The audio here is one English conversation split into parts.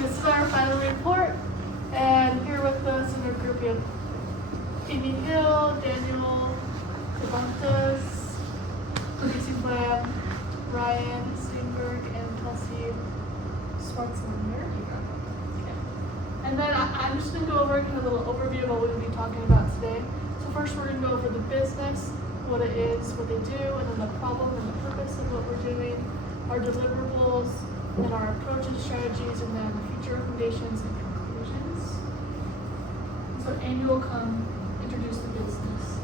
This is our final report, and here with us in our group we have Amy Hill, Daniel Cervantes, Lucy Blam, Ryan Steinberg, and Kelsey Schwartzlander. Okay. And then I'm just going to go over kind of a little overview of what we're going to be talking about today. So first we're going to go over the business, what it is, what they do, and then the problem and the purpose of what we're doing, our deliverables, and our approach and strategies, and then the future recommendations and conclusions. So Amy will come introduce the business.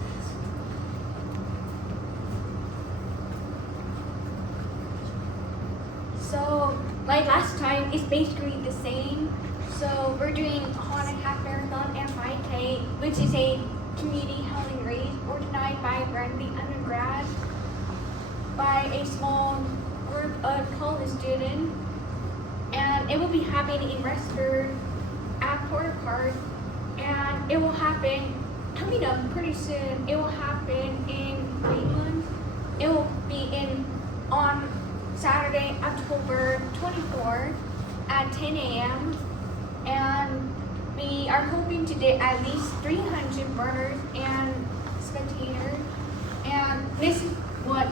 So, like last time, it's basically the same. So we're doing a 1.5 marathon and 5K, which is a community hauling race organized by Brandy undergrad by a small group of college students. And it will be happening in Westford at Porter Park, and it will happen coming up pretty soon. It will happen in Greenland. It will be on Saturday, October 24th at 10 a.m. And we are hoping to get at least 300 runners and spectators. And this is what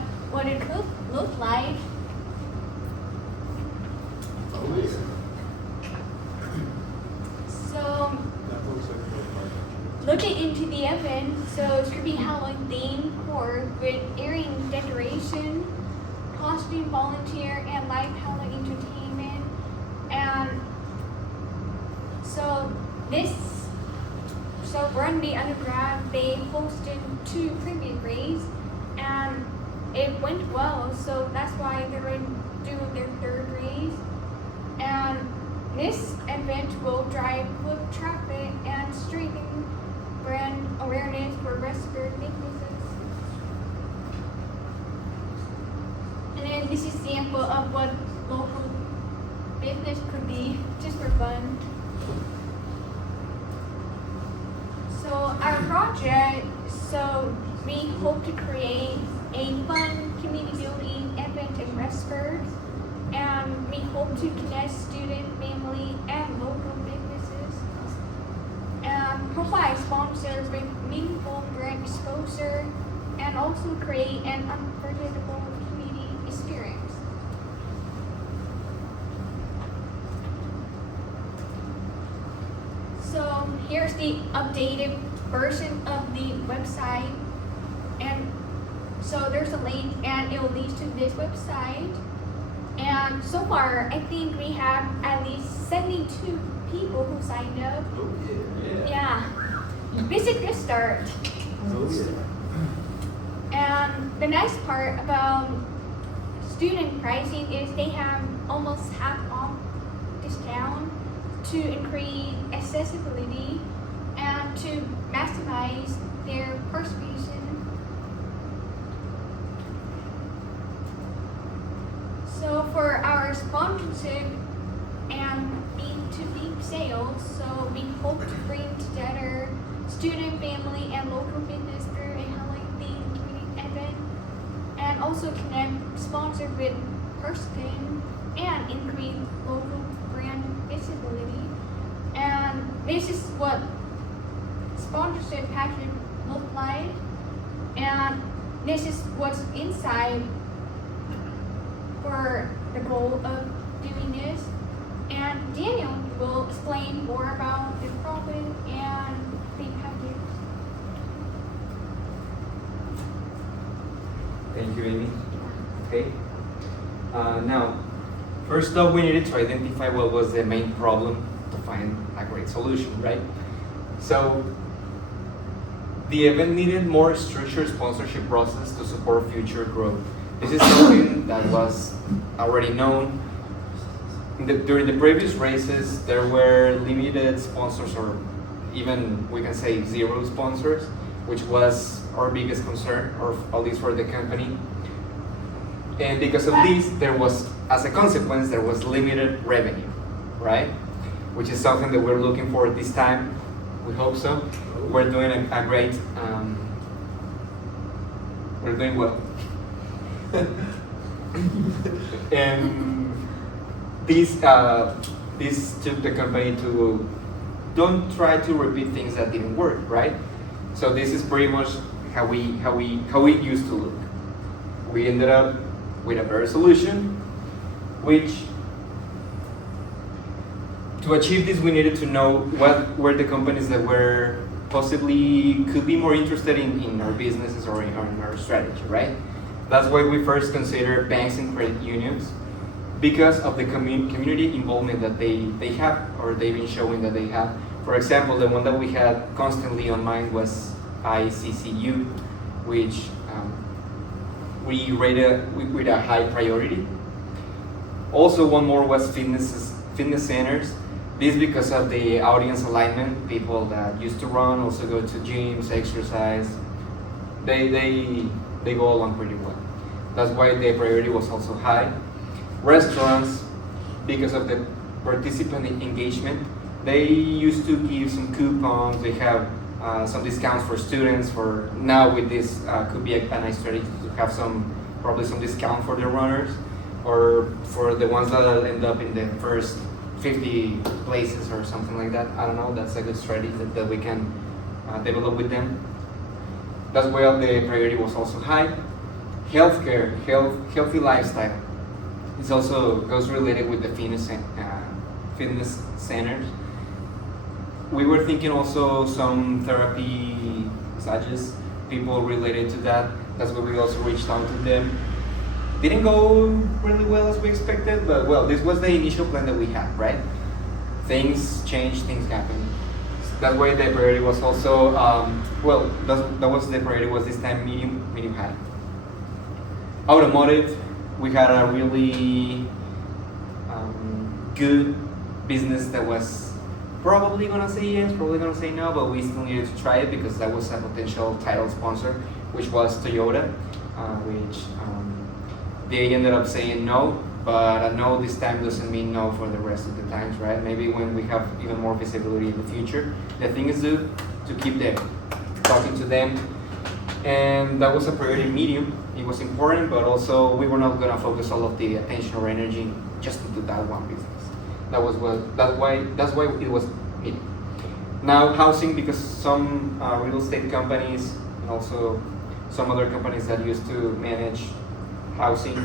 it could look like. So, looking into the event, so it's going to be Halloween themed course with airing decoration, costume volunteer, and live Halloween entertainment. And so Grundy undergrad, they hosted 2 previous races, and it went well. So that's why they're doing their 3rd race. And this event will drive foot traffic and strengthen brand awareness for Westford businesses. And then this is the example of what local business could be, just for fun. So our project, so we hope to create a fun community building event in Westford. And we hope to connect student, family, and local businesses. And provide sponsors with meaningful brand exposure, and also create an unforgettable community experience. So here's the updated version of the website. And so there's a link, and it will lead to this website. And so far, I think we have at least 72 people who signed up. Oh, yeah. Yeah. This is a good start. Oh, yeah. And the nice part about student pricing is they have almost half off discount to increase accessibility and to maximize their participation. So for our sponsorship and B2B sales, so we hope to bring together student, family, and local business through a Halloween-themed community event, and also connect sponsors with participants and increase local brand visibility. And this is what sponsorship package look like, and this is what's inside for the goal of doing this. And Daniel will explain more about the profit and the package. Thank you, Amy. Okay. Now, first up, we needed to identify what was the main problem to find a great solution, right? So, the event needed more structured sponsorship process to support future growth. This is something that was already known. During the previous races, there were limited sponsors, or even we can say 0 sponsors, which was our biggest concern, or at least for the company. And because of this, there was, as a consequence, there was limited revenue, right? Which is something that we're looking for this time. We hope so. We're doing a great, we're doing well. And this this took the company to don't try to repeat things that didn't work, right? So this is pretty much how it used to look. We ended up with a better solution, which to achieve this we needed to know what were the companies that were possibly could be more interested in our businesses or in our strategy, right? That's why we first considered banks and credit unions because of the community involvement that they have or they've been showing that they have. For example, the one that we had constantly on mind was ICCU, which we rated with a high priority. Also, one more was fitness centers. This because of the audience alignment, people that used to run also go to gyms, exercise. They go along pretty well. That's why the priority was also high. Restaurants, because of the participant engagement, they used to give some coupons. They have some discounts for students. For now, with this, could be a nice strategy to have probably some discount for the runners, or for the ones that end up in the first 50 places or something like that. I don't know. That's a good strategy that we can develop with them. That's why the priority was also high. Healthcare, healthy lifestyle. This also goes related with the fitness centers. We were thinking also some therapy massages, people related to that. That's why we also reached out to them. Didn't go really well as we expected, but well, this was the initial plan that we had, right? Things change, things happen. That's why the priority was also, that was the priority was this time medium high. Automotive, we had a really good business that was probably gonna say yes, probably gonna say no, but we still needed to try it because that was a potential title sponsor, which was Toyota, which they ended up saying no, but a no this time doesn't mean no for the rest of the times, right? Maybe when we have even more visibility in the future. The thing is to keep them, talking to them, and that was a priority medium. It was important, but also we were not gonna focus all of the attention or energy just into that one business. That's why it was medium. Now housing, because some real estate companies and also some other companies that used to manage housing,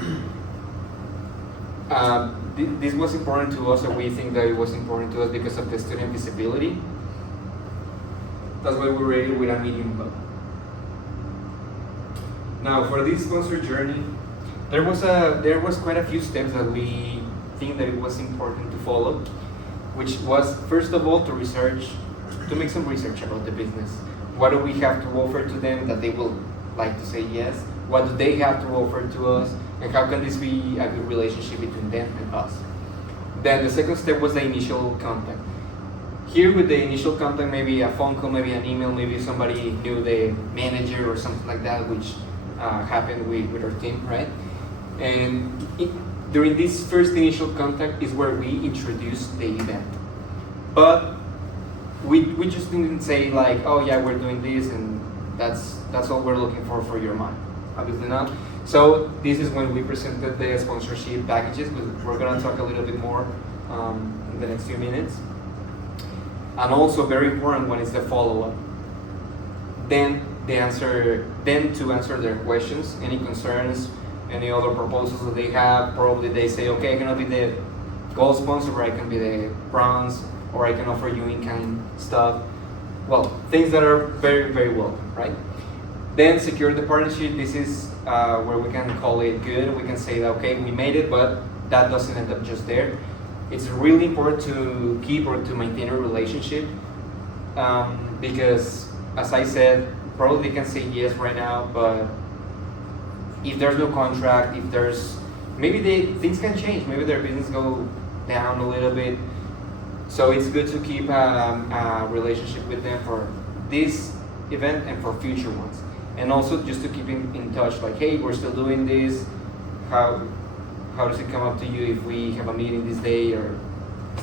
this was important to us, or we think that it was important to us because of the student visibility. That's why we rated with a medium level. Now for this sponsor journey, there was quite a few steps that we think that it was important to follow, which was first of all to make some research about the business. What do we have to offer to them that they will like to say yes? What do they have to offer to us? And how can this be a good relationship between them and us? Then the second step was the initial contact. Here with the initial contact, maybe a phone call, maybe an email, maybe somebody knew the manager or something like that, which happened with our team, right? And during this first initial contact is where we introduced the event. But we just didn't say like, oh yeah, we're doing this and that's all we're looking for your money. Obviously not. So this is when we presented the sponsorship packages, but we're gonna talk a little bit more in the next few minutes. And also very important one is the follow-up. Then to answer their questions, any concerns, any other proposals that they have. Probably they say, okay, I cannot be the gold sponsor, or I can be the bronze, or I can offer you in-kind stuff. Well, things that are very, very welcome, right? Then secure the partnership. This is where we can call it good. We can say that, okay, we made it, but that doesn't end up just there. It's really important to keep or to maintain a relationship because, as I said, probably they can say yes right now, but if there's no contract, maybe things can change. Maybe their business go down a little bit. So it's good to keep a relationship with them for this event and for future ones. And also just to keep in touch, like, hey, we're still doing this. How does it come up to you if we have a meeting this day or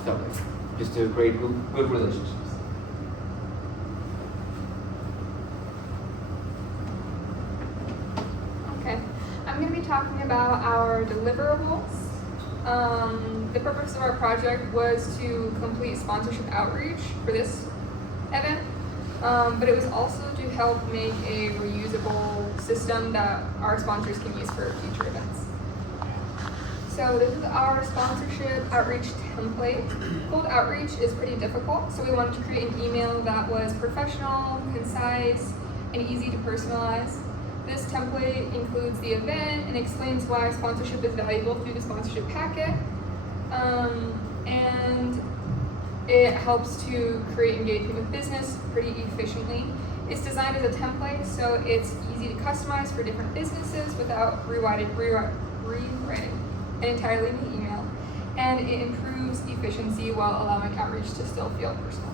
stuff like that? Just to create good relationships. Okay, I'm going to be talking about our deliverables. The purpose of our project was to complete sponsorship outreach for this event, but it was also to help make a reusable system that our sponsors can use for future events. So this is our sponsorship outreach template. Cold outreach is pretty difficult, so we wanted to create an email that was professional, concise, and easy to personalize. This template includes the event and explains why sponsorship is valuable through the sponsorship packet. And it helps to create engagement with business pretty efficiently. It's designed as a template, so it's easy to customize for different businesses without rewriting an entirely new email. And it improves efficiency while allowing outreach to still feel personal.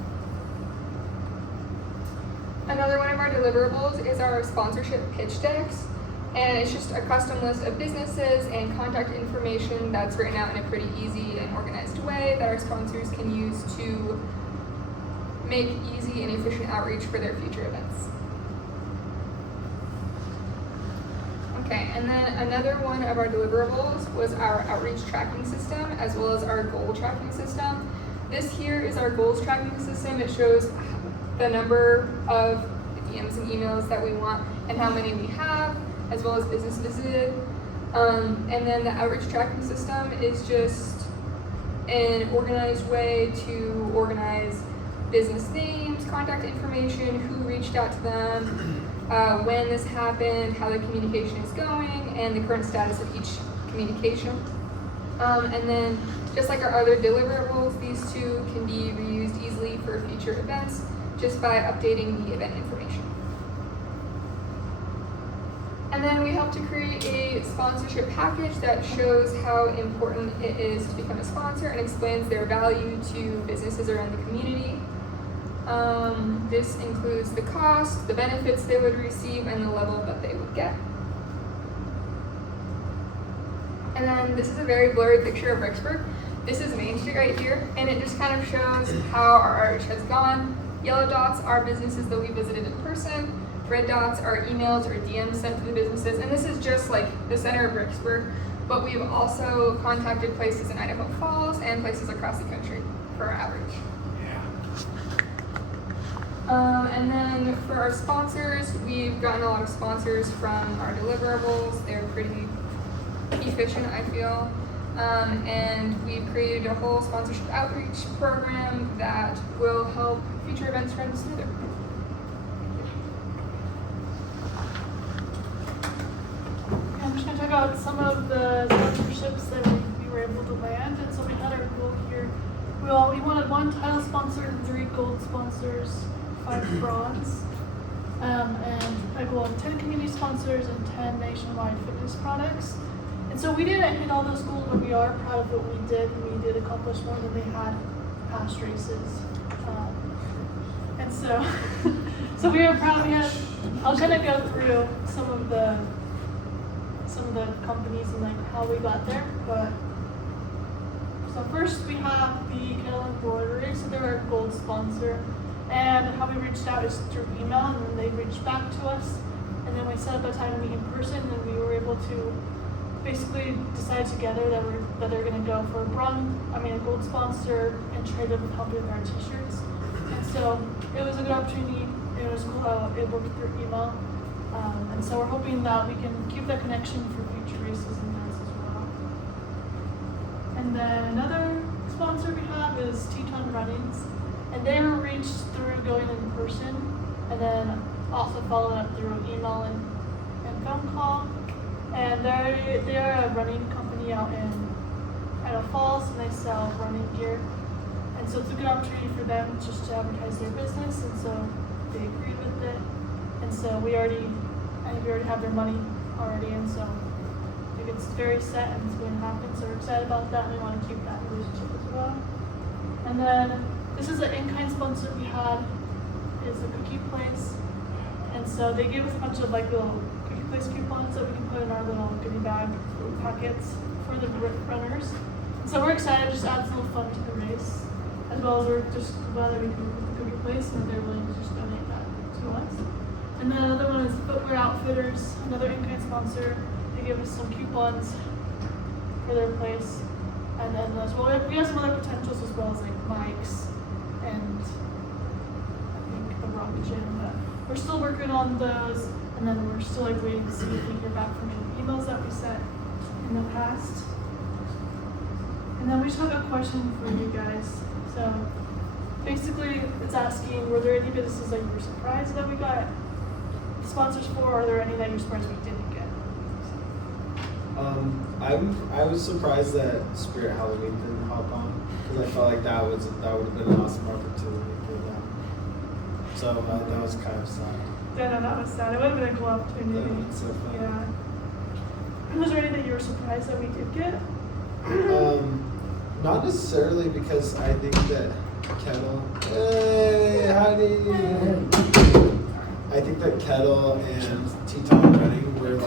Another one of our deliverables is our sponsorship pitch decks, and it's just a custom list of businesses and contact information that's written out in a pretty easy and organized way that our sponsors can use to make easy and efficient outreach for their future events. Okay, and then another one of our deliverables was our outreach tracking system as well as our goal tracking system. This here is our goals tracking system. It shows the number of DMs and emails that we want and how many we have, as well as business visited. And then the outreach tracking system is just an organized way to organize business names, contact information, who reached out to them, when this happened, how the communication is going, and the current status of each communication. And then just like our other deliverables, these two can be reused easily for future events just by updating the event information. And then we help to create a sponsorship package that shows how important it is to become a sponsor and explains their value to businesses around the community. This includes the cost, the benefits they would receive, and the level that they would get. And then this is a very blurry picture of Rexburg. This is Main Street right here, and it just kind of shows how our outreach has gone. Yellow dots are businesses that we visited in person. Red dots are emails or DMs sent to the businesses, and this is just like the center of Rexburg, but we've also contacted places in Idaho Falls and places across the country for our outreach. And then for our sponsors, we've gotten a lot of sponsors from our deliverables. They're pretty efficient, I feel. And we've created a whole sponsorship outreach program that will help future events run smoother. I'm just going to talk about some of the sponsorships that we were able to land. And so we had our goal here. We wanted 1 title sponsor, 3 gold sponsors, 5 bronze, and a goal of 10 community sponsors and 10 nationwide fitness products. And so we didn't hit all those goals, but we are proud of what we did. We did accomplish more than they had past races. And so, so we are proud. I'll kind of go through some of the companies and like how we got there. But so first we have the Kettle Embroidery. So they're our gold sponsor. And how we reached out is through email, and then they reached back to us. And then we set up a time to meet in person, and we were able to basically decide together that they're going to go for a gold sponsor and trade it with helping with our t-shirts. And so it was a good opportunity. It was cool how it worked through email. And so we're hoping that we can keep that connection for future races and events as well. And then another sponsor we have is Teton Runnings. And they were reached through going in person, and then also followed up through email and phone call. And they are a running company out in Idaho Falls, and they sell running gear. And so it's a good opportunity for them just to advertise their business, and so they agreed with it. And so I think we already have their money already, and so I think it's very set and it's going to happen. So we're excited about that, and we want to keep that relationship as well. And then this is an in-kind sponsor we had, is a cookie place. And so they gave us a bunch of like little cookie place coupons that we can put in our little goodie bag pockets for the runners. So we're excited, just adds a little fun to the race, as well as we're just glad that we can with the cookie place and that they're willing to just donate that to us. And then another one is Footwear Outfitters, another in-kind sponsor. They gave us some coupons for their place. And then as well, we have some other potentials as well as like mics and I think the rock gym. But we're still working on those, and then we're still like waiting to see if we hear back from any emails that we sent in the past. And then we just have a question for you guys. So basically, it's asking, were there any businesses that you were surprised that we got sponsors for, or are there any that you're surprised we didn't get? I was surprised that Spirit Halloween didn't hop on because I felt like that would have been an awesome opportunity for them. So that was kind of sad. Yeah, no, that was sad. It would have been a cool opportunity. That would've been so fun. Yeah. Was there any that you were surprised that we did get? Not necessarily because I think that Kettle. Hey, howdy. I think that Kettle and Teton Running were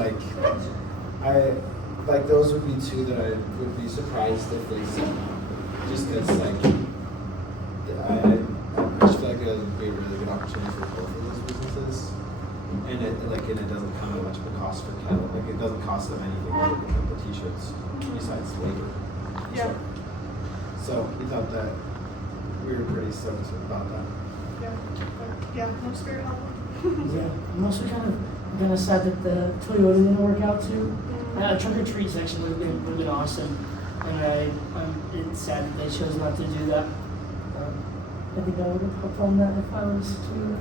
those would be two that I would be surprised if they said no. Just because I just feel like it would be a really good opportunity for both of those businesses. And it doesn't come at much of a cost for Kettle. Like it doesn't cost them anything to pick up the t-shirts besides labor. Yeah. So we thought that we were pretty stoked about that. Yeah. But, yeah, no Spirit Halloween. Yeah, I'm also kind of sad that the Toyota didn't work out too. Trunk or treat section would have been awesome, and it's sad that they chose not to do that. I think I would have helped on that if I was Toyota.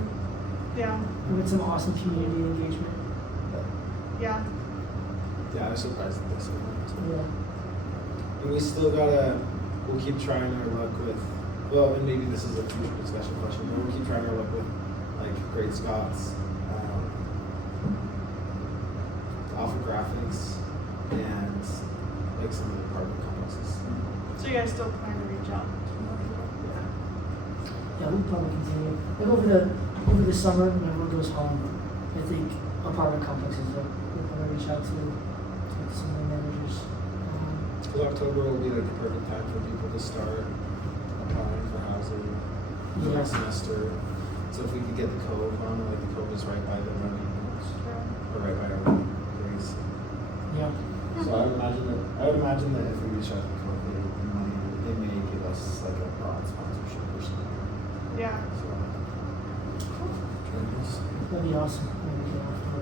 Yeah. With some awesome community engagement. Yeah. Yeah, I was surprised that they said that. Yeah. And we'll keep trying our luck with, and maybe this is a future discussion question, but we'll keep trying our luck with Great Scots, Alpha Graphics, and some of the apartment complexes. So you guys still plan to reach out to more people? Yeah, we'll probably continue. Like over the summer, when everyone goes home, I think apartment complexes we'll probably reach out to some of the managers. Because October will be the perfect time for people to start applying for housing for next semester. So if we could get the Cove on, the Cove is right by the running, or right by our place. Yeah. So I would imagine that if we reach out to the Cove, they may give us a broad sponsorship or something. Yeah. So, join us. That'd be awesome. Maybe we can offer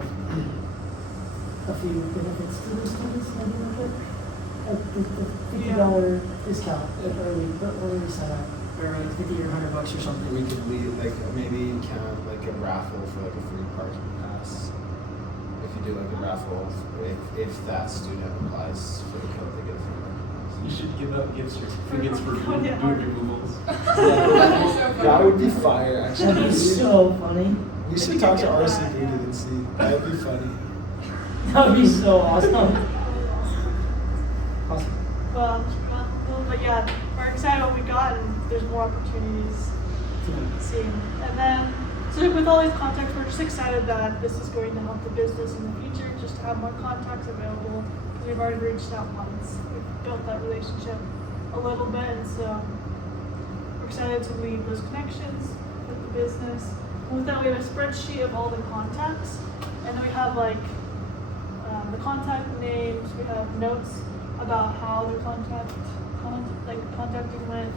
a few benefits to the students, maybe like it. The $50 discount at early sign up, or like $50 or $100 or something. We could leave maybe count a raffle for a free parking pass. If you do a raffle, if that student applies for the Cove, they get a free parking pass. You should give out gift certificates for food Yeah. removals. That would be fire, actually. That'd be so funny. We should talk to RC Booted and see. That would be funny. That would be so awesome. Awesome. Well, but yeah, we're excited what we got, and there's more opportunities to see. And then, so with all these contacts, we're just excited that this is going to help the business in the future, just to have more contacts available, because we've already reached out once. We've built that relationship a little bit, and so we're excited to leave those connections with the business. And with that, we have a spreadsheet of all the contacts, and then we have the contact names, we have notes about how their contacting went.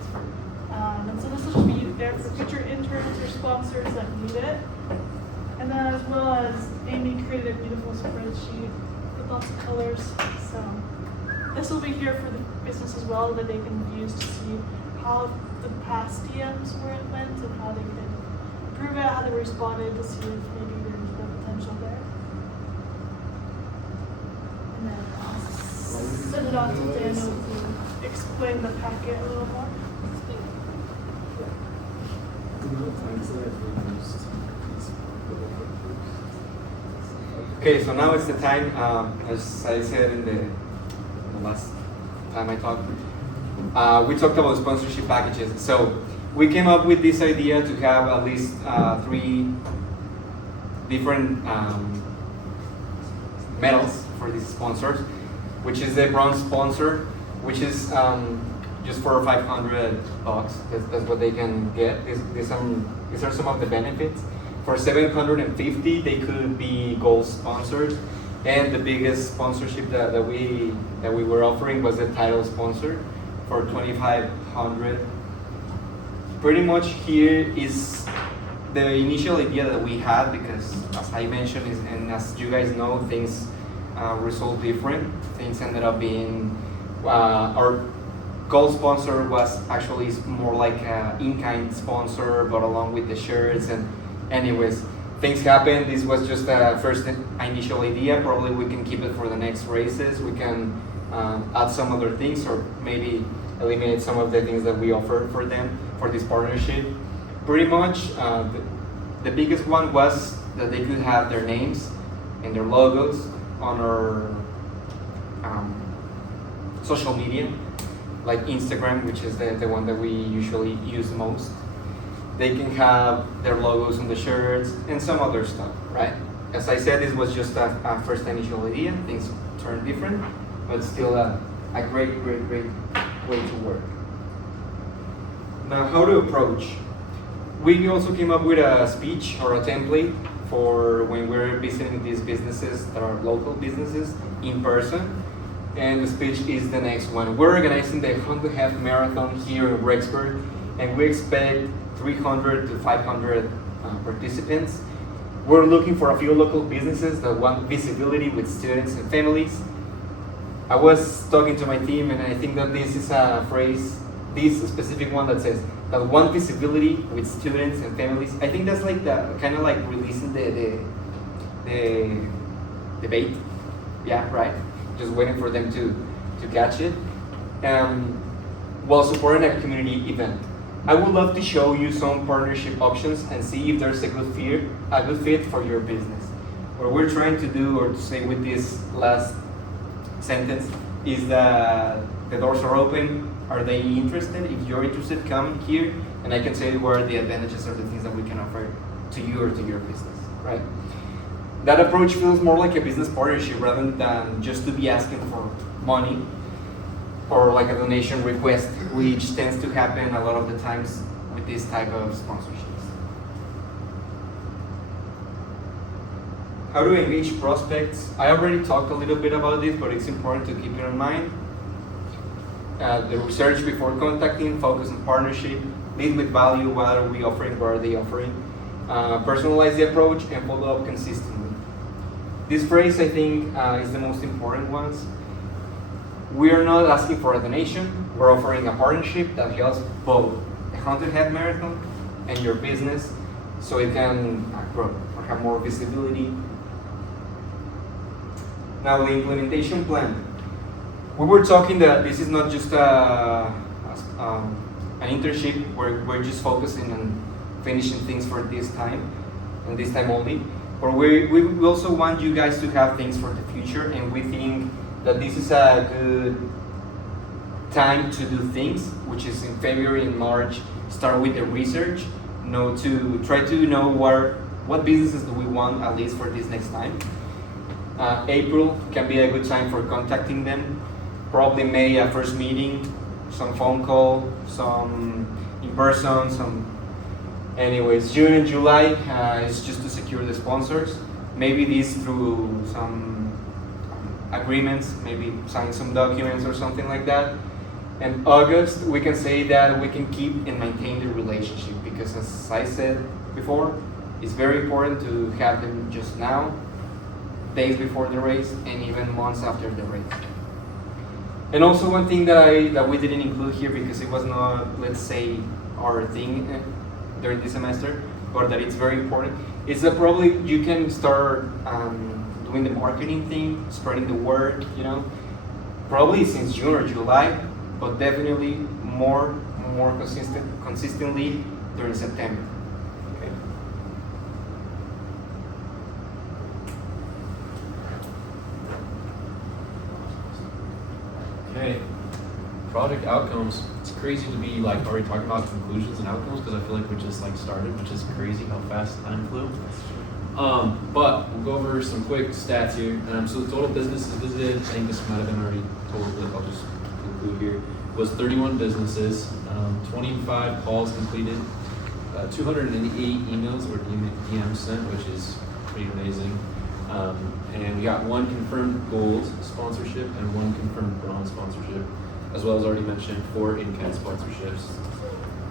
And so this will just be there for future interns or sponsors that need it. And then as well as Amy created a beautiful spreadsheet with lots of colors. So this will be here for the business as well, that they can use to see how the past DMs went and how they could improve it, how they responded, to see if maybe there's the potential there. And then send it on to Daniel to explain the packet a little more. Okay, so now it's the time, as I said in the last time I talked, we talked about sponsorship packages. So we came up with this idea to have at least 3 different medals for these sponsors, which is the bronze sponsor, which is just for $500. That's what they can get. These are some of the benefits. For $750, they could be gold sponsors, and the biggest sponsorship that we were offering was the title sponsor, for 2,500. Pretty much here is the initial idea that we had, because as I mentioned, and as you guys know, things result different. Things ended up being, our gold sponsor was actually more like an in-kind sponsor, but along with the shirts. And anyways, things happened. This was just a first initial idea. Probably we can keep it for the next races. We can add some other things, or maybe eliminate some of the things that we offer for them for this partnership. Pretty much, the biggest one was that they could have their names and their logos on our social media, like Instagram, which is the one that we usually use most. They can have their logos on the shirts and some other stuff, right? As I said, this was just a first initial idea. Things turned different, but still a great way to work. Now, how to approach? We also came up with a speech or a template for when we're visiting these businesses that are local businesses in person. And the speech is the next one. We're organizing the 100 Half Marathon here in Rexburg, and we expect 300 to 500 participants. We're looking for a few local businesses that want visibility with students and families. I was talking to my team, and I think that this is a phrase, this specific one that says that want visibility with students and families. I think that's like the kind of like releasing the debate. Yeah, right. Just waiting for them to catch it. While supporting a community event. I would love to show you some partnership options and see if there's a good fit for your business. What we're trying to do, or to say with this last sentence, is that the doors are open. Are they interested? If you're interested, come here, and I can tell you what are the advantages or the things that we can offer to you or to your business, right? That approach feels more like a business partnership rather than just to be asking for money or like a donation request, which tends to happen a lot of the times with this type of sponsorships. How to engage prospects? I already talked a little bit about this, but it's important to keep it in mind. The research before contacting, focus on partnership, lead with value. What are we offering? What are they offering? Personalize the approach and follow up consistently. This phrase, I think, is the most important one. We are not asking for a donation. We're offering a partnership that helps both the 100 Half Marathon and your business, so it can grow or have more visibility. Now, the implementation plan. We were talking that this is not just an internship where we're just focusing on finishing things for this time and this time only. But we also want you guys to have things for the future, and we think that this is a good time to do things, which is in February and March. Start with the research, to try to know what businesses do we want at least for this next time. April can be a good time for contacting them. Probably May, a first meeting, some phone call, some in person, Anyways, June and July is just to secure the sponsors. Maybe this through some agreements, maybe sign some documents or something like that. And August, we can say that we can keep and maintain the relationship, because as I said before, it's very important to have them just now, days before the race, and even months after the race. And also one thing that we didn't include here, because it was not, let's say, our thing during this semester, but that it's very important, is that probably you can start doing the marketing thing, spreading the word, probably since June or July, but definitely more consistently during September. Okay. Project outcomes. It's crazy to be like already talking about conclusions and outcomes, because I feel like we just like started, which is crazy how fast time flew. But we'll go over some quick stats here. So the total businesses visited, I think this might have been already told, but I'll just conclude here, was 31 businesses, 25 calls completed, 208 emails or DMs sent, which is pretty amazing. And we got one confirmed gold sponsorship and one confirmed bronze sponsorship. as well as already mentioned 4 in-kind sponsorships.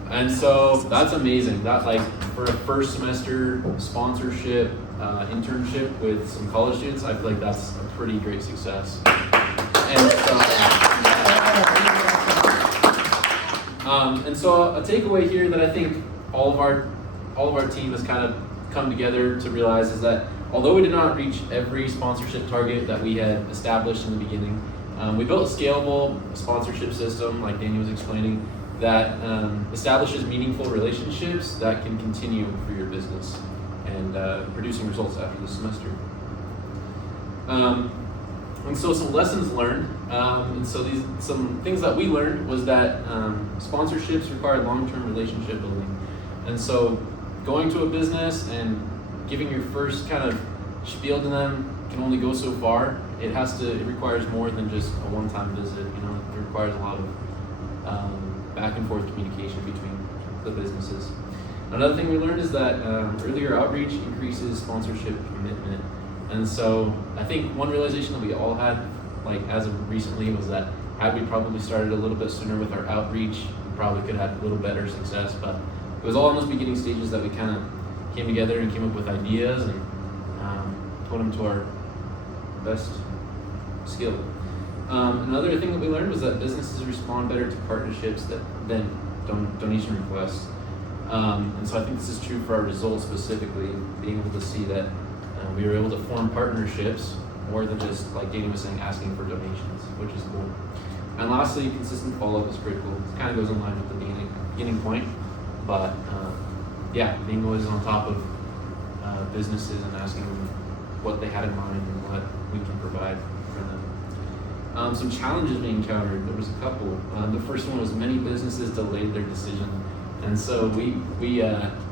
And so that's amazing. That like for a first semester sponsorship internship with some college students, I feel like that's a pretty great success. And so a takeaway here that I think all of our team has kind of come together to realize is that although we did not reach every sponsorship target that we had established in the beginning, we built a scalable sponsorship system, like Danny was explaining, that establishes meaningful relationships that can continue for your business and producing results after the semester. And so some lessons learned, and so some things that we learned was that sponsorships require long-term relationship building. And so going to a business and giving your first kind of spiel to them can only go so far. It requires more than just a one-time visit. It requires a lot of back and forth communication between the businesses. Another thing we learned is that earlier outreach increases sponsorship commitment. And so I think one realization that we all had, like as of recently, was that had we probably started a little bit sooner with our outreach, we probably could have had a little better success. But it was all in those beginning stages that we kind of came together and came up with ideas and put them to our best skill. Another thing that we learned was that businesses respond better to partnerships than donation requests. And so I think this is true for our results specifically, being able to see that we were able to form partnerships more than just, like Danny was saying, asking for donations, which is cool. And lastly, consistent follow-up is critical. It kind of goes in line with the beginning point, but being always on top of businesses and asking them what they had in mind and what we can provide for them. Some challenges we encountered, there was a couple. The first one was many businesses delayed their decision. And so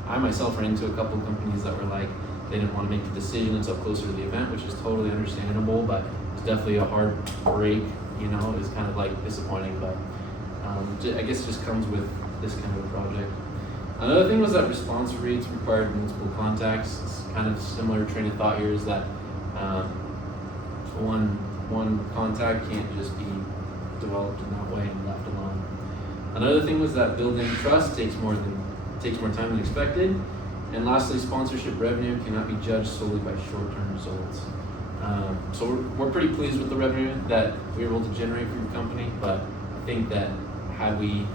I myself ran into a couple of companies that were like, they didn't want to make the decision until closer to the event, which is totally understandable, but it's definitely a hard break, it was kind of like disappointing, but I guess it just comes with this kind of a project. Another thing was that response rates required multiple contacts. It's kind of similar train of thought here is that one contact can't just be developed in that way and left alone. Another thing was that building trust takes more time than expected. And lastly, sponsorship revenue cannot be judged solely by short-term results. So we're pretty pleased with the revenue that we were able to generate for your company, but I think that had we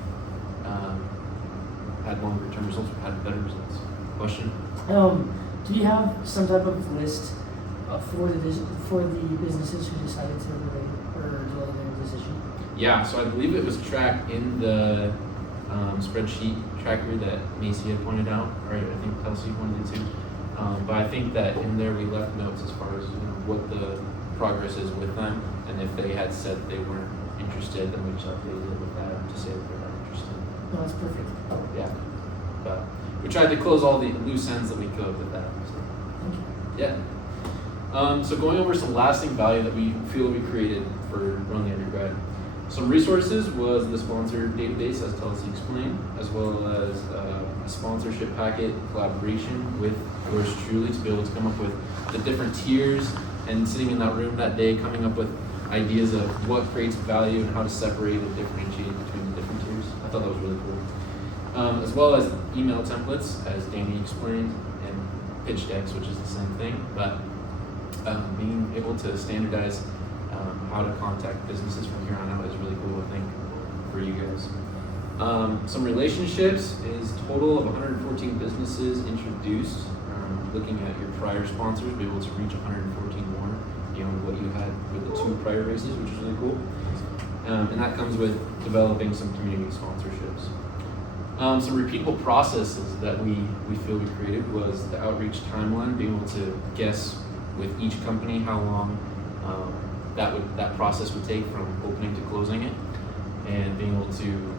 had longer-term results, we'd had better results. Question? Do you have some type of list for the businesses who decided to delay their decision? Yeah, so I believe it was tracked in the spreadsheet tracker that Macy had pointed out, or I think Kelsey pointed it to. But I think that in there we left notes as far as what the progress is with them, and if they had said they weren't interested, then we just updated it with that to say that they're not interested. No, that's perfect. Yeah, but we tried to close all the loose ends that we could with that. So. Thank you. Yeah. So going over some lasting value that we feel we created for Run the Undergrad. Some resources was the sponsor database, as Kelsey explained, as well as a sponsorship packet collaboration with yours truly to be able to come up with the different tiers and sitting in that room that day coming up with ideas of what creates value and how to separate and differentiate between the different tiers. I thought that was really cool. As well as email templates, as Danny explained, and pitch decks, which is the same thing, but being able to standardize how to contact businesses from here on out is really cool, I think, for you guys. Some relationships is total of 114 businesses introduced. Looking at your prior sponsors, be able to reach 114 more beyond what you had with the 2 prior races, which is really cool. And that comes with developing some community sponsorships. Some repeatable processes that we feel we created was the outreach timeline, being able to guess with each company how long that process would take from opening to closing it, and being able to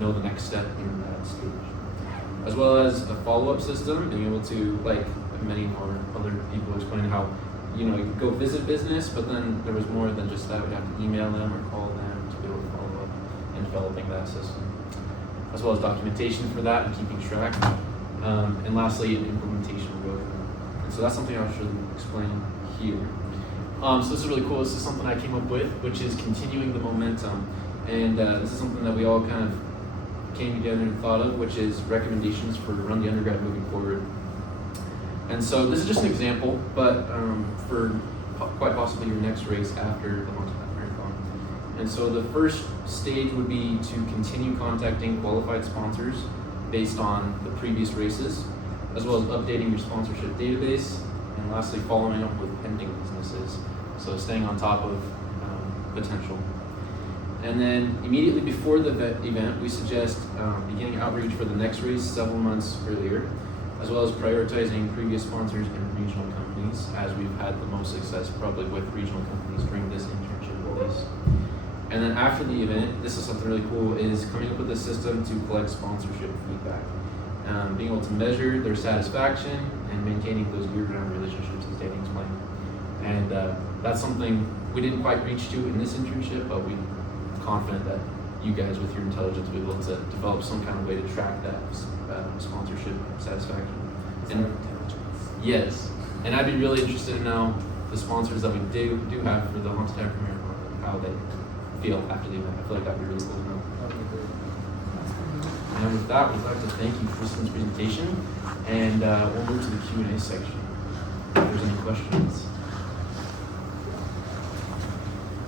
know the next step in that stage. As well as a follow-up system, being able to, like many more other people explained how, you could go visit business, but then there was more than just that. We'd have to email them or call them to be able to follow up in developing that system. As well as documentation for that and keeping track. And lastly, an implementation roadmap. And so that's something I should explain here. So this is really cool. This is something I came up with, which is continuing the momentum And this is something that we all kind of came together and thought of, which is recommendations for Run the Undergrad moving forward. And so this is just an example, but for quite possibly your next race after the Mountain Half Marathon. And so the first stage would be to continue contacting qualified sponsors based on the previous races, as well as updating your sponsorship database, and lastly, following up with pending businesses. So staying on top of potential. And then immediately before the event, we suggest beginning outreach for the next race several months earlier, as well as prioritizing previous sponsors and regional companies, as we've had the most success probably with regional companies during this internship at least. And then after the event, this is something really cool, is coming up with a system to collect sponsorship feedback. Being able to measure their satisfaction and maintaining those year-round relationships, as Danny explained. And that's something we didn't quite reach to in this internship, but we're confident that you guys with your intelligence will be able to develop some kind of way to track that sponsorship satisfaction. And yes, and I'd be really interested to know the sponsors that we do have for the Haunted Tower Marathon, how they feel after the event. I feel like that'd be really cool to know. And with that, we'd like to thank you for listening to this presentation, and we'll move to the Q&A section. If there's any questions.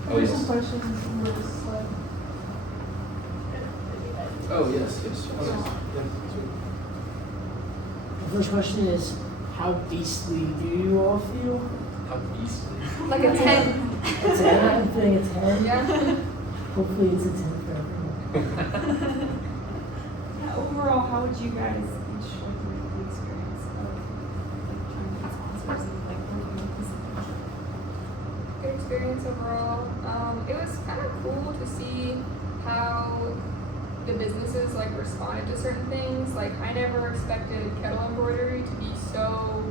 Oh, There's yes. some questions in this slide. Oh, yes. The first question is, how beastly do you all feel? How beastly. Like a 10. A 10? I'm feeling a 10. Yeah. Hopefully it's a 10 for everyone. Overall, how would you guys each like rate the experience of like trying to get sponsors and like working with this internship? Good experience overall. It was kind of cool to see how the businesses like responded to certain things. Like I never expected kettle embroidery to be so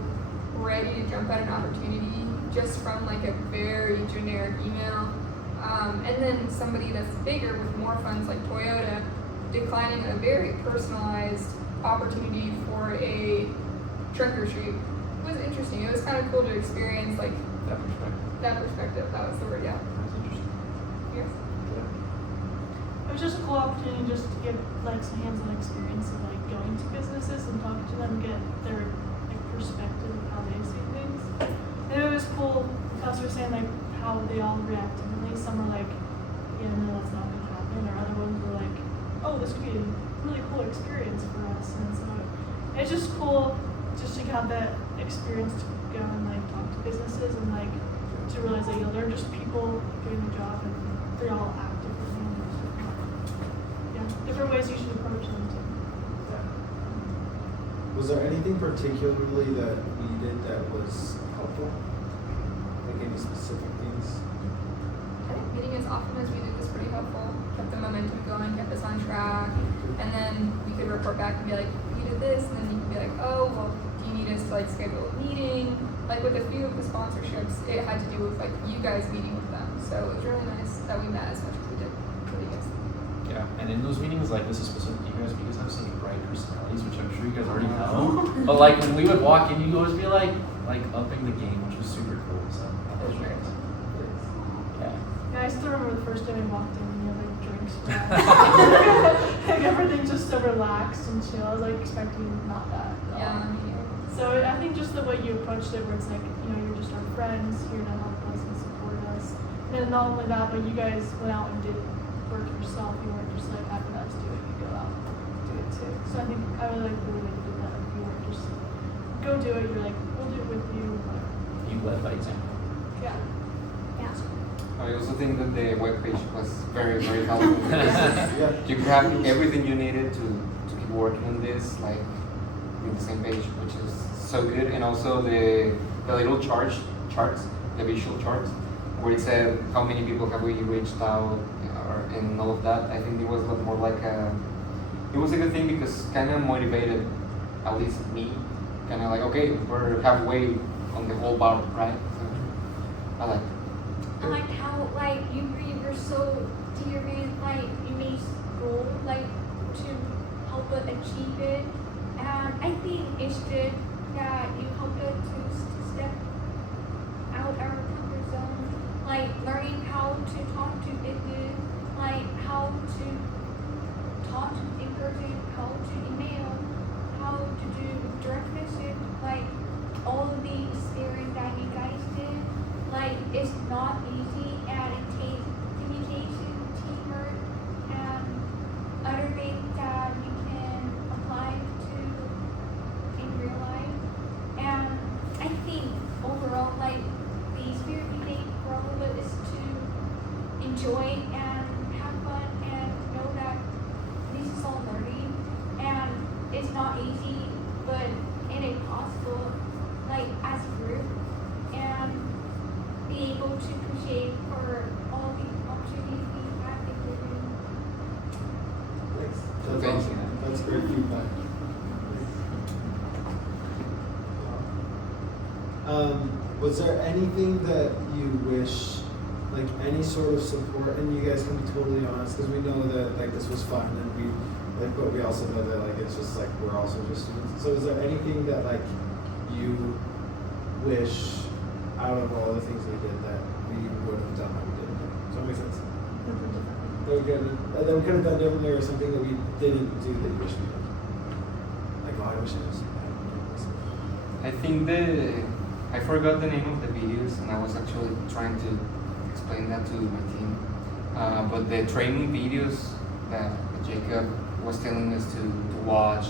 ready to jump at an opportunity just from like a very generic email. And then somebody that's bigger with more funds like Toyota declining a very personalized opportunity for a trunk or treat was interesting. It was kind of cool to experience like That perspective. that perspective. That was the word, yeah. That's interesting. Yes. It was just a cool opportunity just to get like some hands-on experience of like going to businesses and talking to them, get their like perspective of how they see things. And it was cool. Us were saying like how they all react differently. Some were like, yeah, no, that's not gonna happen, or other ones were like, oh, this could be a really cool experience for us. And so it's just cool just to have that experience to go and like talk to businesses and like to realize that, you know, they're just people doing the job and they all act differently. Yeah, different ways you should approach them too. Was there anything particularly that we did that was helpful? Like any specific things? I think meeting as often as we did was pretty helpful. Kept the momentum going, kept us on track, and then we could report back and be like, you did this, and then you could be like, oh, well, do you need us to like schedule a meeting? Like with a few of the sponsorships, it had to do with like you guys meeting with them. So it was really nice that we met as much as we did with you guys. Yeah, and in those meetings, like this is specific to you guys because have such bright personalities, which I'm sure you guys already know. But like when we would walk in, you'd always be like upping the game, which was super cool. So that was great. Yeah. Yeah, I still remember the first day we walked in and we had like drinks. Like everything's just so relaxed and chill. I was like expecting not that. at all. Yeah. So I think just the way you approached it, where it's like, you know, you're just our friends here to help us and support us. And then not only that, but you guys went out and did work yourself. You weren't just like having us do it. You go out and do it too. So I think I really like the way you did that. You weren't just go do it. You're like, we'll do it with you. You led by example. Yeah. Yeah. I also think that the webpage was very, very helpful. Yeah. You could have everything you needed to keep working on this, like in the same page, which is so good. And also the little charts, the visual charts, where it said how many people have we reached out, or and all of that. I think it was a lot more like it was a good thing because kind of motivated, at least me, kind of like, okay, we're halfway on the whole bar, right? So I like it. I like how like you were so serious, like you made goal like to help us achieve it, and I think it's good that you helped us to step out our comfort zone, like learning how to talk to business like how to talk to in person, how to email, how to do direct message, like all of the experience that you guys did. Like it's not easy and it takes communication, teamwork, and other things that you can apply to in real life. And I think overall, like the spirit we made for all of it is to enjoy and have fun and know that this is all learning and it's not easy, but it is possible, like as a group, and be able to appreciate for all the opportunities we have been given. Thanks. That's Thank awesome. you. That's great feedback. Was there anything that you wish, like any sort of support, and you guys can be totally honest, because we know that like this was fun, and we, like, but we also know that like it's just like we're also just students. So is there anything that like you wish out of all the things we did that we would have done that we didn't do? Does that make sense? That we could have done differently, or something that we didn't do that you wish we did? Like, oh, I wish I was. I think I forgot the name of the videos, and I was actually trying to explain that to my team. But the training videos that Jacob was telling us to watch,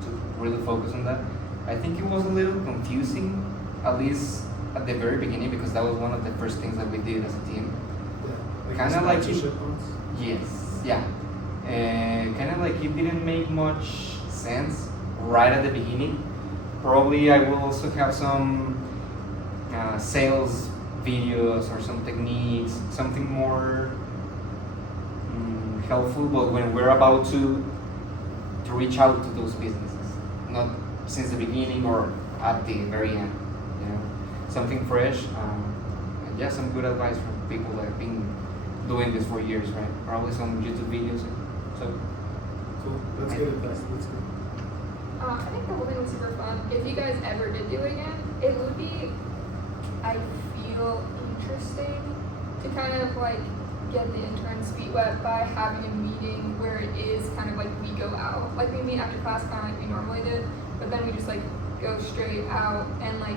to really focus on that, I think it was a little confusing, at least at the very beginning, because that was one of the first things that we did as a team. Yeah. Kind of like it, sponsorship ones? yes, yeah. Kind of like it didn't make much sense right at the beginning. Probably I will also have some sales videos or some techniques, something more helpful, but when we're about to reach out to those businesses, not since the beginning or at the very end, you know, something fresh, and yeah, some good advice from people that have been doing this for years, right? Probably some YouTube videos, so. Cool. That's good advice. That's good. I think the whole thing was super fun. If you guys ever did do it again, it would be, I feel, interesting to kind of like get the interns' feet wet by having a meeting where it is kind of like we go out. Like we meet after class kind of like we normally did, but then we just like go straight out and like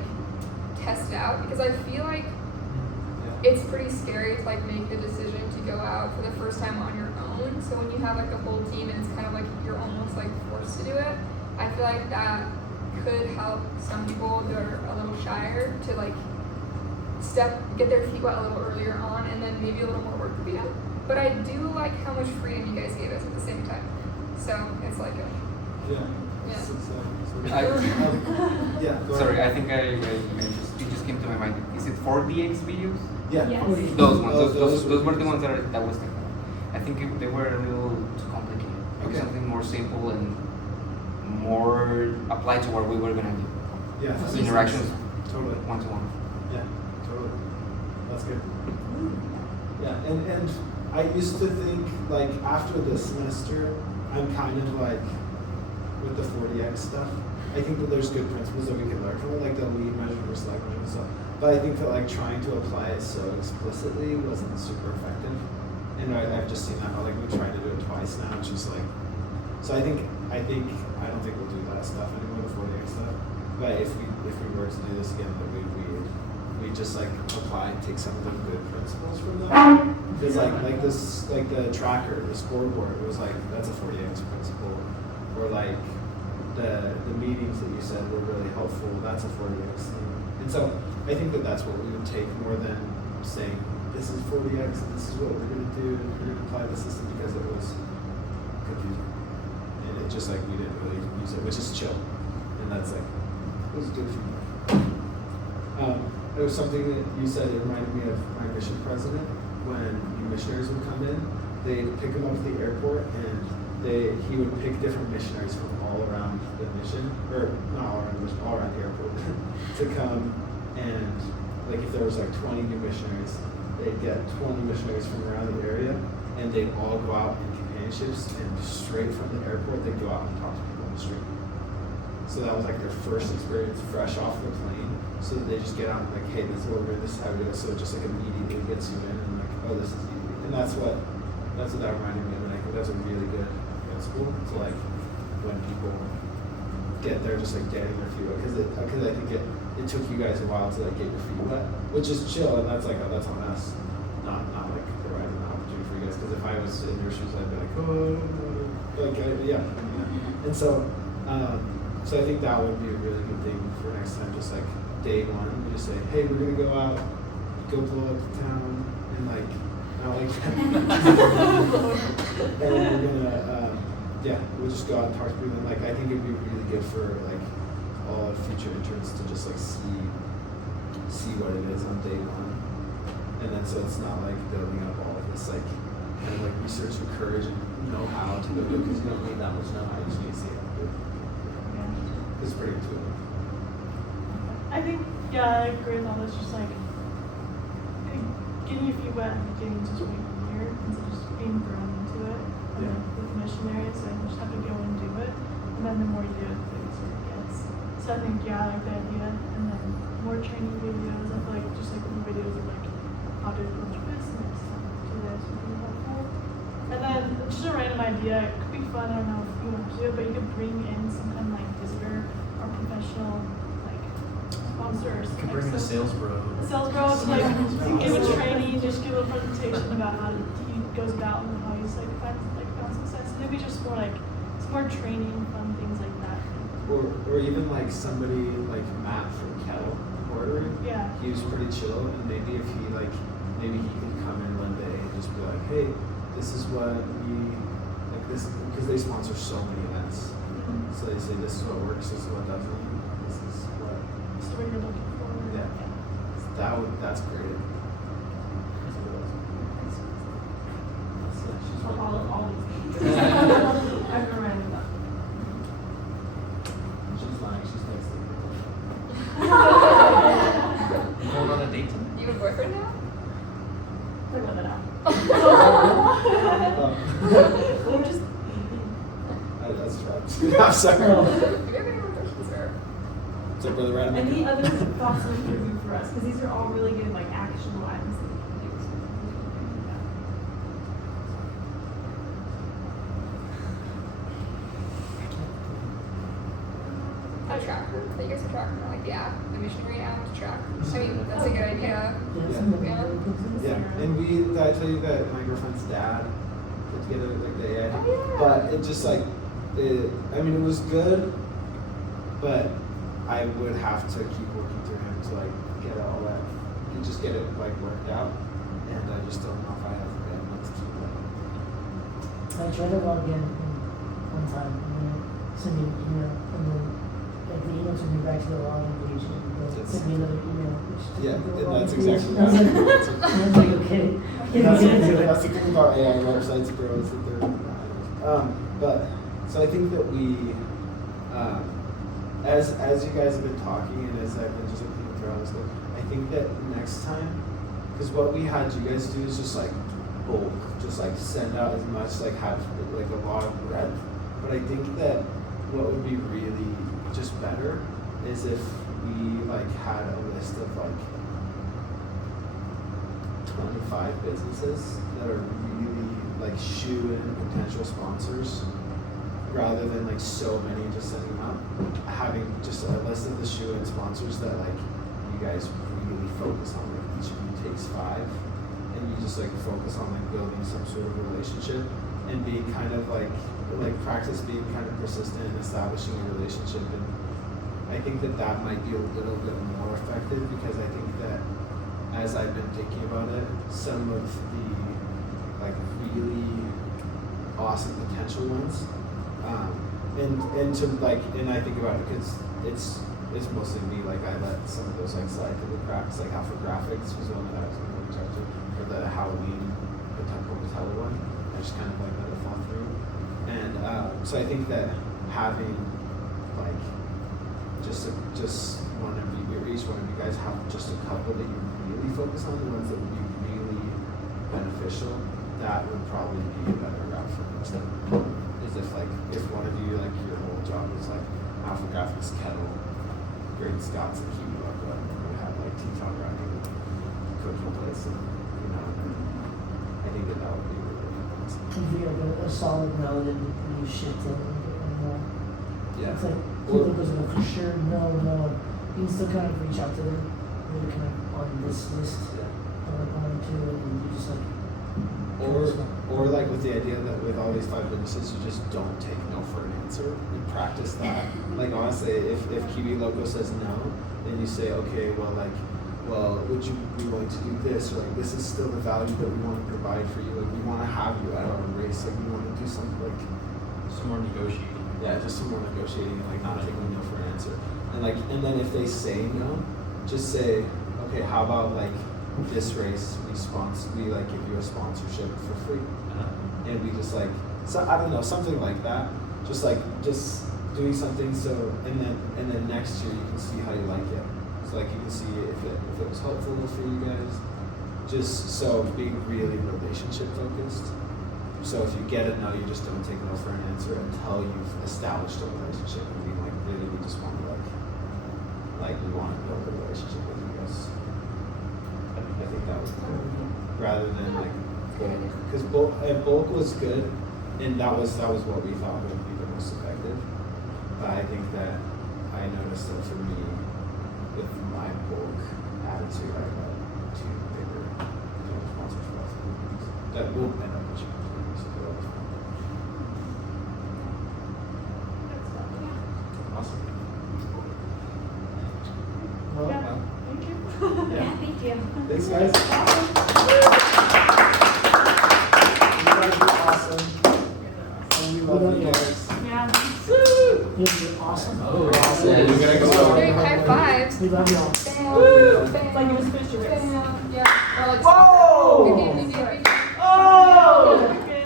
test it out, because I feel like it's pretty scary to like make the decision to go out for the first time on your own. So when you have like a whole team and it's kind of like you're almost like forced to do it, I feel like that could help some people who are a little shyer to like get their feet wet a little earlier on, and then maybe a little more work to be done. But I do like how much freedom you guys gave us at the same time. So it's like a Yeah. Yeah. Yeah. Go Sorry, ahead. I think it just came to my mind. Is it 4DX videos? Yeah. Yes. Those ones, Oh, those were the ones that was thinking. I think they were a little too complicated. Maybe Okay. something more simple and more applied to what we were gonna do. Yeah. that makes Interactions, sense. Totally. one-to-one. Yeah. Totally. That's good. Yeah. And I used to think like after this semester, I'm kind of like with the 40X stuff. I think that there's good principles that we can learn from it, like the lead measure versus lag measure and stuff. But I think that like trying to apply it so explicitly wasn't super effective. And I've just seen that how like we tried to do it twice now. It's just like, so I don't think we'll do that stuff anymore, the 40X stuff. But if we were to do this again, that we just like apply and take some of the good principles from them. Because like this, like the tracker, the scoreboard, it was like that's a 40X principle. Or like the meetings that you said were really helpful, that's a 40X thing. And so I think that that's what we would take more than saying this is 40X and this is what we're going to do and we're going to apply the system, because it was confusing. And it just like we didn't really use it, which is chill. And that's like, it was good feedback. There was something that you said, it reminded me of my mission president. When new missionaries would come in, they'd pick them up at the airport, and he would pick different missionaries from all around the mission, or not all around the mission, all around the airport, to come, and like if there was like 20 new missionaries, they'd get 20 missionaries from around the area, and they'd all go out in companionships, and straight from the airport, they'd go out and talk to people on the street. So that was like their first experience fresh off the plane. So that they just get out and like, hey, this is what we're doing, this is how we do it. So it just like immediately gets you in and like, oh, this is easy. and that's what that reminded me of, and I think that's a really good principle to like when people get there, just like getting their feet wet, because I think it took you guys a while to like get your feet wet, which is chill, and that's like that's on us, not like providing an opportunity for you guys. Because if I was in your shoes, I'd be like, yeah. And so I think that would be a really good thing for next time. Just like day one, we just say, hey, we're gonna go out, go blow up the town, and like not like and we're gonna we'll just go out and talk to people. And like I think it'd be really good for like all future interns to just like see what it is on day one, and then so it's not like building up all of this like kind of like research and courage and know how to go do it, because you don't need that much know how, you just need to see it. It's pretty intuitive. I think, yeah, I agree with all this. Just like getting your feet wet and getting to just being here instead of just being thrown into it. And Yeah. like with missionaries, so you just have to go and do it. And then the more you do it, the easier it gets. So I think, yeah, I like the idea. And then more training videos. I feel like just like videos of like how to approach business and do this would be helpful. And then just a random idea. It could be fun. I don't know if you want to do it, but you could bring in some kind of like visitor or professional like sponsors. You could bring in a sales bro. A sales bro to like give a training, just give a presentation about how he goes about and how he's like found success. Maybe just more like some more training, fun things like that. Or even like somebody like Matt from Kettle ordering. Yeah. He was pretty chill, and maybe if he maybe he could come in one day and just be like, hey, this is what we like this, because they sponsor so many events. Mm-hmm. So they say this is what works, this is what doesn't, this is what. That's what you're looking for. Yeah. That's great. She's I'll follow all these things. I've been writing them. She's lying. She's texting. You going on a date tonight? You have a boyfriend now? Talk about that now. Or just. That's right. I'm sorry. Do we have any more questions, sir? So, Brother Adam. Any other thoughts on interview for us? Because these are all really good, like actionable items that we can do. A tracker. That you guys are tracking, like the app, the missionary app to track. I mean, that's a good idea. Yeah, and did I tell you that my girlfriend's dad put together like the AI? Oh, yeah. But it just like, it was good, but I would have to keep working through him to like get all that, and just get it like worked out. And I just don't know if I have the bandwidth to keep like. I tried to log in one time and then send me an email, and then like the email took me back to the login page and then sent me another email. Which took Yeah, me to the and login that's page. exactly I was like, what I was like, okay. That's the thing about AI websites, bro, is that they're but so I think that we, as you guys have been talking and as I've been just looking through all this stuff, I think that next time, because what we had you guys do is just like bulk, just like send out as much, like have like a lot of breadth. But I think that what would be really just better is if we like had a list of like 25 businesses that are really like shoe-in potential sponsors, rather than like so many just sending them out. Having just a list of the shoe-in sponsors that like you guys really focus on, like each of you takes 5, and you just like focus on like building some sort of relationship and being kind of like practice being kind of persistent in establishing a relationship. And I think that might be a little bit more effective, because I think that as I've been thinking about it, some of the like really awesome potential ones, and to like, and I think about it because it's mostly me. Like I let some of those like slide through the cracks. Like Alpha Graphics was one that I was going to reach out to, or the Halloween Hotel one. I just kind of like let it fall through, and so I think that having like just one of you, or each one of you guys have just a couple that you really focus on, the ones that would be really beneficial, that would probably be a better route for next time. Is if one of you, like your whole job is like Alpha Graphics, Kettle, Great Scots, and Kiwi Aqua, and you have like Teton running, cooking place, and I think that would be really awesome. If you get a solid no, then you shift it and more. Yeah. It's like Or- people goes like for sure, no. You can still kind of reach out to them. They're kind of on this list. Or one or two, and you just like. Or like with the idea that with all these 5 witnesses, you just don't take no for an answer. You practice that. Like honestly, if Kiwi Loco says no, then you say, okay, well, would you be willing to do this? Or like, this is still the value that we want to provide for you. Like, we want to have you at our race. Like, we want to do something like, Some more negotiating. yeah, just some more negotiating, like not taking no for an answer. And then if they say no, just say, okay, how about like this race we like give you a sponsorship for free, and we just like, so I don't know, something like that. Just doing something so, and then next year you can see how you like it. So like you can see if it was helpful for you guys. Just so being really relationship focused. So if you get a no, you just don't take no for an answer until you've established a relationship. And we like really we just want to like we want to build a relationship with you guys. I think that was cool. Rather than like because bulk was good, and that was what we thought would be the most effective. But I think that I noticed that for me, with my bulk attitude, I got too bigger sponsors for us. That will end up with you. Awesome. Well, Yeah. Thank you. Yeah, thank you. Thanks, guys. You guys are awesome. And we love you guys. Yeah. you're awesome. Oh, Awesome. yeah, you gotta go. Doing high fives. We love y'all. Bam, bam, It's like it was finished your race. bam. Yeah. Or like Whoa! we did. Oh! Okay.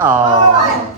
Oh.